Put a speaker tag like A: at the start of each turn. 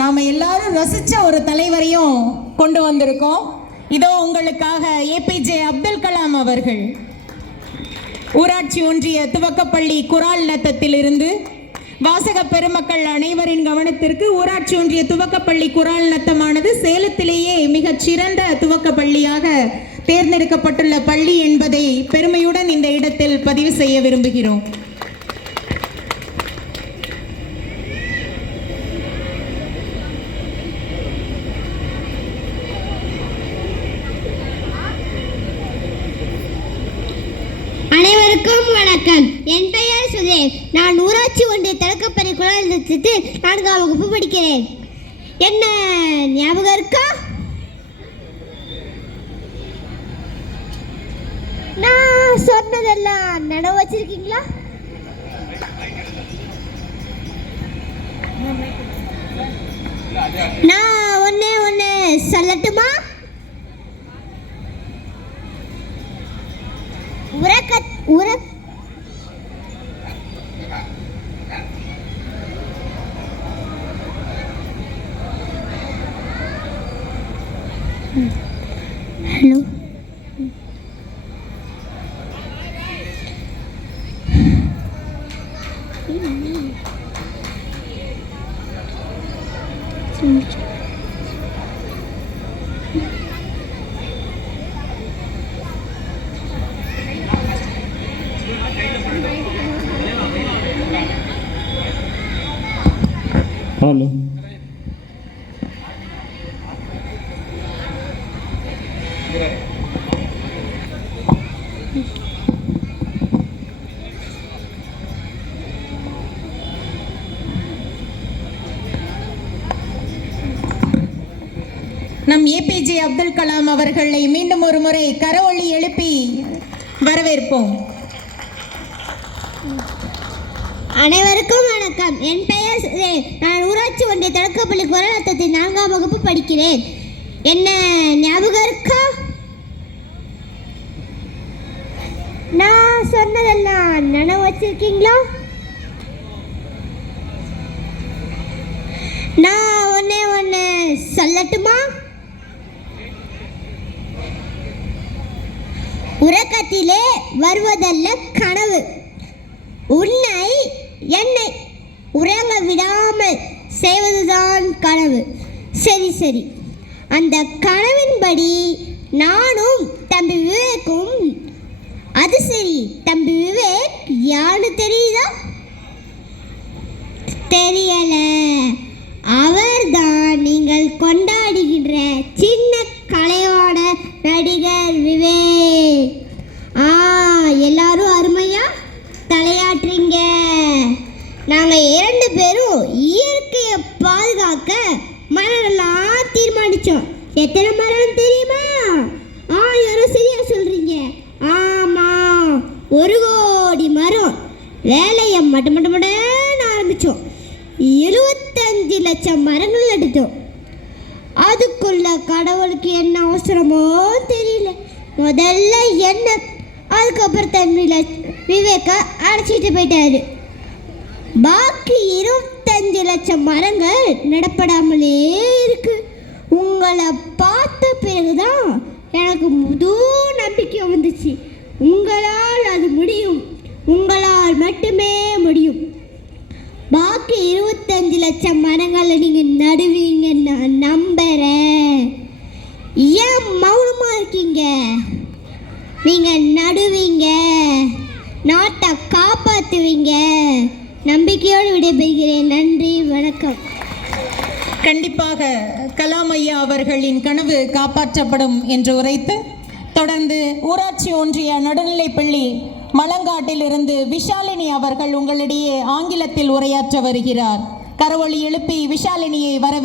A: நாம எல்லாரும் ரசிச்ச ஒரு தலைவரையும் கொண்டு வந்திருக்கோம். இதோ உங்களுக்காக ஏபிஜே அப்துல் கலாம் அவர்கள். ஊராட்சி ஒன்றிய துவக்கப்பள்ளி குரால் நத்தத்திலிருந்து வாசக பெருமக்கள் அனைவரின் கவனத்திற்கு ஊராட்சி ஒன்றிய துவக்கப்பள்ளி குரால் நத்தமானது சேலத்திலேயே மிகச் சிறந்த துவக்க பள்ளியாக தேர்ந்தெடுக்கப்பட்டுள்ள பள்ளி என்பதை பெருமையுடன் இந்த இடத்தில் பதிவு செய்ய விரும்புகிறோம்
B: அனைவருக்கும் வணக்கம். என் பெயர் சுதேஷ் நான் ஊராட்சி ஒன்றிய தொடக்கப்பள்ளி குழந்தை நான்காம் வகுப்பு படிக்கிறேன். என்ன ஞாபகம் இருக்கா? நான் சொன்னதெல்லாம் நடவு வச்சிருக்கீங்களா? நான் ஒன்னே ஒன்று சொல்லட்டுமா? உறக்க உறக்க Hello.
C: Hello.
A: நம் ஏபிஜே அப்துல் கலாம் அவர்களை மீண்டும் ஒரு முறை கரவொளி எழுப்பி வரவேற்போம்.
B: அனைவருக்கும் வணக்கம். என் பெயர் நான் ஊராட்சி ஒன்றிய தொடக்கப்பள்ளி குரலத்தத்தின் நான்காம் வகுப்பு படிக்கிறேன். என்ன ஞாபகம் இருக்கா? நான் சொன்னதெல்லாம் நினைவு வச்சிருக்கீங்களா? நான் ஒன்னே ஒன்று சொல்லட்டுமா? உறக்கத்திலே வருவதல்ல கனவு. உன்னை என்னை உறங்க விடாமல் செய்வதுதான் கனவு. சரி சரி. அந்த கனவின்படி நான் தம்பி விவேக்கும் அது சரி தம்பி விவேக் யாரு தெரியுதா தெரியல. அவர்தான் நீங்கள் கொண்டாடுகின்ற சின்ன கலையோட நடிகர் விவேக். ஆ எல்லாரும் அருமையா தலையாட்டுறீங்க. நாங்கள் இரண்டு பேரும் இயற்கையை பாதுகாக்க மரம்லாம் தீர்மானிச்சோம். எத்தனை மரம் தெரியுமா? ஆ யாரும் சரியா சொல்றீங்க. ஆமா ஒரு கோடி மரம். வேலையை மட்டும் மட்டு மட்டும் ஆரம்பிச்சோம். இருபத்தஞ்சு லட்சம் மரங்கள் நட்டுட்டோம் அதுக்குள்ள கடவுளுக்கு என்ன அவசரமோ தெரியல. முதல்ல என்ன அதுக்கப்புறம் தண்ணியில் விவேக அழைச்சிட்டு போயிட்டாரு. பாக்கி இருபத்தஞ்சு லட்சம் மரங்கள் நடப்படாமலே இருக்கு. உங்களை பார்த்த பிறகுதான் எனக்கு முது நம்பிக்கை வந்துச்சு. உங்களால் அது முடியும். உங்களால் மட்டுமே முடியும். இருபத்தஞ்சு லட்சம் மரங்களை நீங்கள் நடுவீங்கன்னு நான் நம்புறேன். ஏன் மௌனமா இருக்கீங்க? நீங்க நடுவீங்க. நாட்டை காப்பாத்துவீங்க. நம்பிக்கையோடு விடைபெறுகிறேன். நன்றி வணக்கம்.
A: கண்டிப்பாக கலாம் ஐயா அவர்களின் கனவு காப்பாற்றப்படும் என்று உரைத்து தொடர்ந்து ஊராட்சி ஒன்றிய நடுநிலைப்பள்ளி மலங்காட்டிலிருந்து விஷாலினி அவர்கள் உங்களிடையே ஆங்கிலத்தில் உரையாற்ற வருகிறார். கரவொளி எழுப்பி விஷாலினியை வரவே